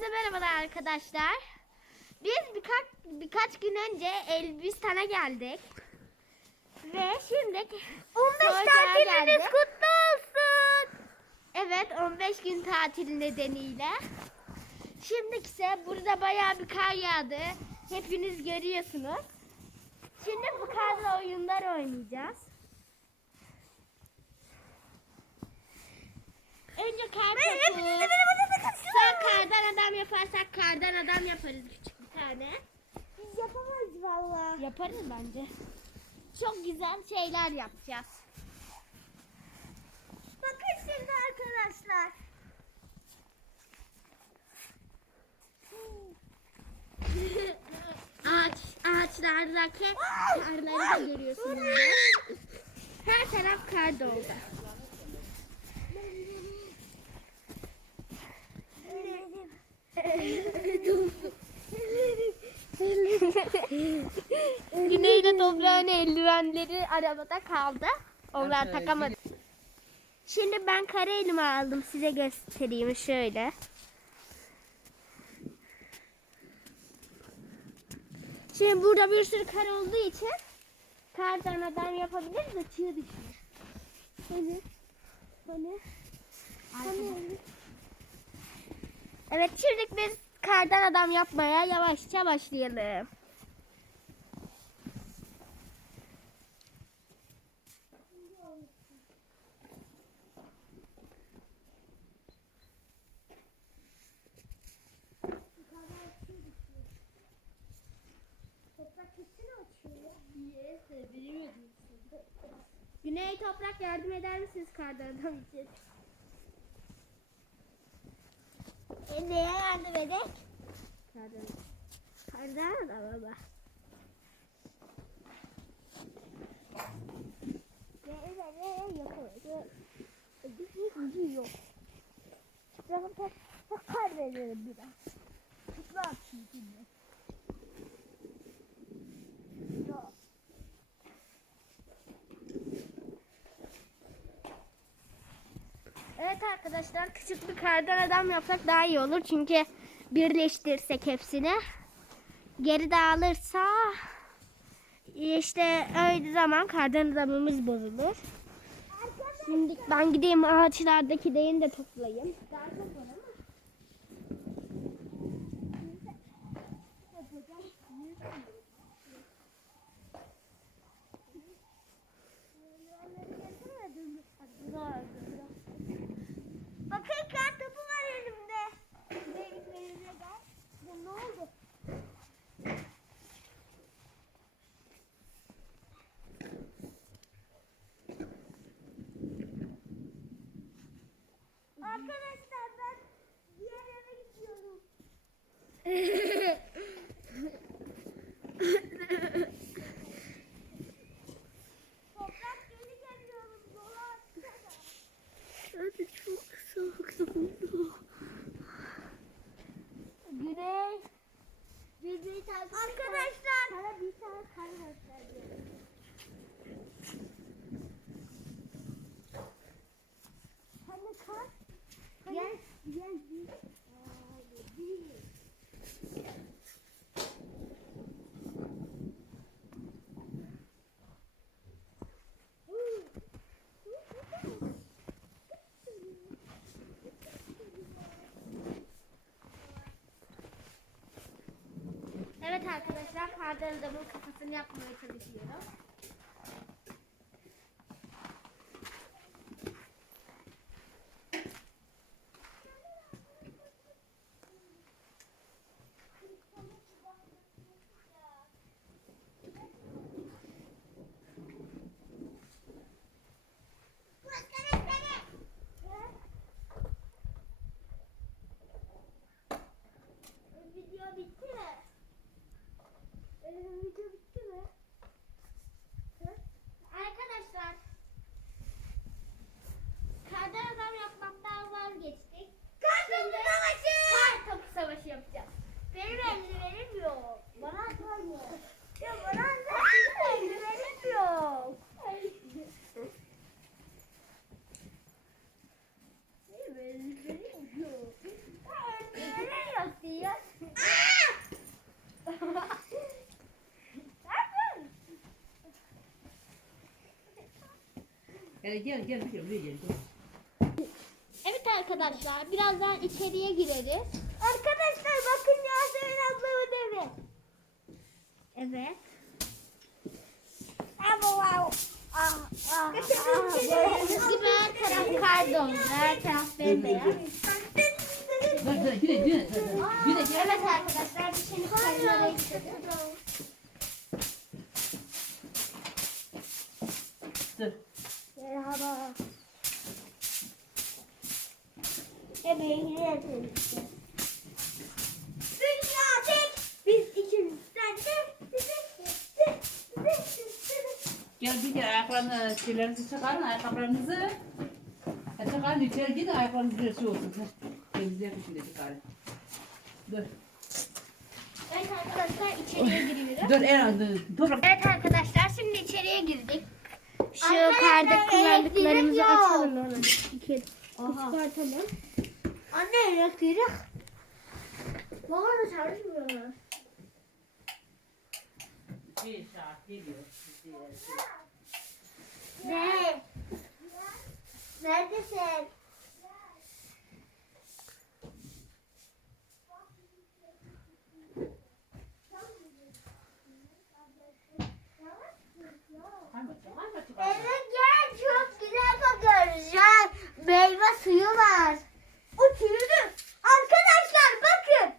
Hepinize merhabalar arkadaşlar. Biz birkaç birkaç gün önce Elbistan'a geldik. Ve şimdi 15 tatiliniz kutlu olsun. Evet 15 gün tatil nedeniyle. Şimdi ise burada bayağı bir kar yağdı. Hepiniz görüyorsunuz. Şimdi bu karla oyunlar oynayacağız. Önce kar topu. Sen kardan adam yaparsak kardan adam yaparız küçük bir tane. Biz yapamayız valla. Yaparız bence. Çok güzel şeyler yapacağız. Bakın şimdi arkadaşlar. Ağaç, ağaçlardaki karları da görüyorsunuz. Her taraf kar doldu. Güneyde toprağın eldivenleri arabada kaldı. Onlar takamadı. Şimdi ben kara elime aldım. Size göstereyim şöyle. Şimdi burada bir sürü kar olduğu için kardan adam yapabiliriz de çığ düşüyor. Hani? Hani? Hani? Evet şimdi biz kardan adam yapmaya yavaşça başlayalım. Güney toprak yardım eder misiniz kardan adam için? Neye yardım edek? Kardan. Kardan adam baba. Ne ne ne yapamayız. Bir gücü yok. Bakın tek tek kar veriyorum biraz. Toprak atayım şimdi. Yok. Evet arkadaşlar küçük bir kardan adam yapsak daha iyi olur. Çünkü birleştirsek hepsini. Geri dağılırsa işte öyle zaman kardan adamımız bozulur. Şimdi ben gideyim ağaçlardaki değini de toplayayım. Daha çok var ama. Bakın kar topu var elimde. Benim elimde gel. Bu ne oldu? Arkadaşlar ben diğer eve gidiyorum. Toprak geri geliyorum. Yola atsana. Hadi çok soğuk oldu. Güney. Arkadaşlar. Sana bir tane kar göstereceğim. Arkadaşlar kardan adamın kafasını yapmaya çalışıyorum. Gel gel gel buraya buraya gel. Evet arkadaşlar birazdan içeriye gireriz. Arkadaşlar bakın Yasemin ablamın evi. Evet. Ah, ah, her taraf kar dondu. Her taraf bembeyaz. Dur dur yine yine yine gel. Evet arkadaşlar biz şimdi karılara gidiyoruz. Gel bir kere ayaklarını şeylerinizi çıkarın ayakkabılarınızı. Ha, çıkarın içeri gidin ayaklarınız bir şey olsun. Temizleyin şimdi çıkarın. Dur. Evet arkadaşlar içeriye giriyoruz. Dur Eren toprak. Evet arkadaşlar şimdi içeriye girdik. Şu karda kullandıklarımızı açalım onu. İki çıkartalım. Anne elektrik. Baba da çalışmıyor. Bir saat geliyor. Ne? Neredesin? Eve gel çok güzel bakıyoruz. Meyve suyu var. Uçurdum. Arkadaşlar bakın.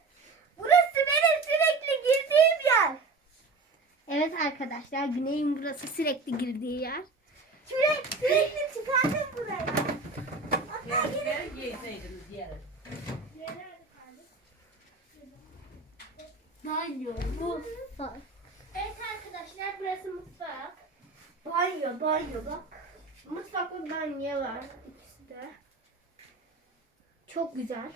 Burası benim sürekli girdiğim yer. Evet arkadaşlar Güney'in burası sürekli girdiği yer. Sürekli, sürekli çıkardım burayı. Hatta yine Gel giyseydiniz yarın. Banyo, mutfak. Evet arkadaşlar burası mutfak. banyo banyo bak. Mutfak ve banyo var ikisi de. Çok güzel.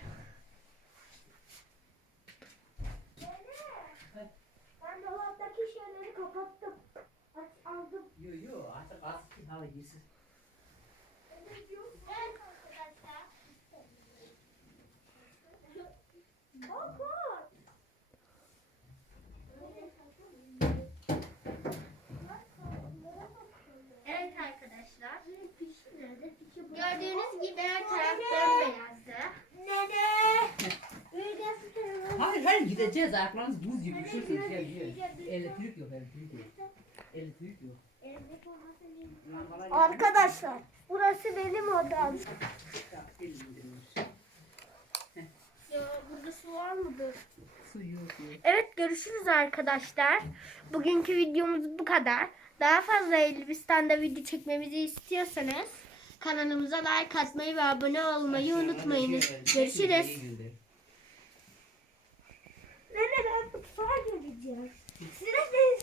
Hava girsin. Evet arkadaşlar. Gördüğünüz gibi her taraf bembeyazdı. Nene. Büyüdüğü tarafı. Hayır hayır gideceğiz ayaklarınız buz gibi üşürsünüz gel gel. Elektrik yok elektrik yok. Elektrik yok. Arkadaşlar burası benim odam. Ya burada su var mıdır? Su yok. Evet görüşürüz arkadaşlar. Bugünkü videomuz bu kadar. Daha fazla Elbistan'da video çekmemizi istiyorsanız kanalımıza like atmayı ve abone olmayı unutmayınız. Görüşürüz. Nene ben mutfağa geleceğim. Sıra teyze